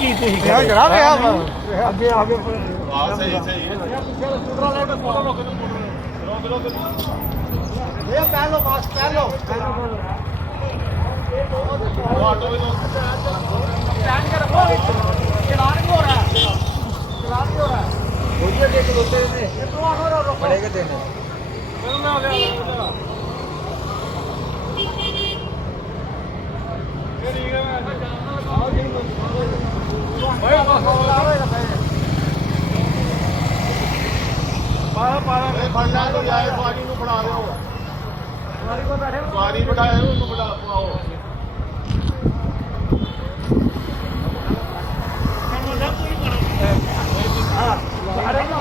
ਕੀ ਤੁਸੀਂ ਯਾਰ ਜਰਾ ਵੇ ਅੱਗੇ ਆ ਸਹੀ ਸਹੀ ਇਹ ਪਹਿਲੋ ਬਾਸ ਪਹਿਲੋ ਆਟੋ ਵਿੱਚ ਸਟੈਂਡ ਕਰ ਰੱਖੋ ਚਲਾਨ ਹੋ ਰਹਾ ਹੈ ਚਲਾਨ ਹੋ रहा है मुझे देख दो तेरे ने पड़ेगा देने ਫੜ ਲੈ ਤੂੰ ਜਾਏ ਸਵਾਰੀ ਨੂੰ ਫੜਾ ਦਿਓ ਸਵਾਰੀ ਬਿਠਾਏ ਉਹਨੂੰ ਬਿਠਾ ਪਾਓ अरे ना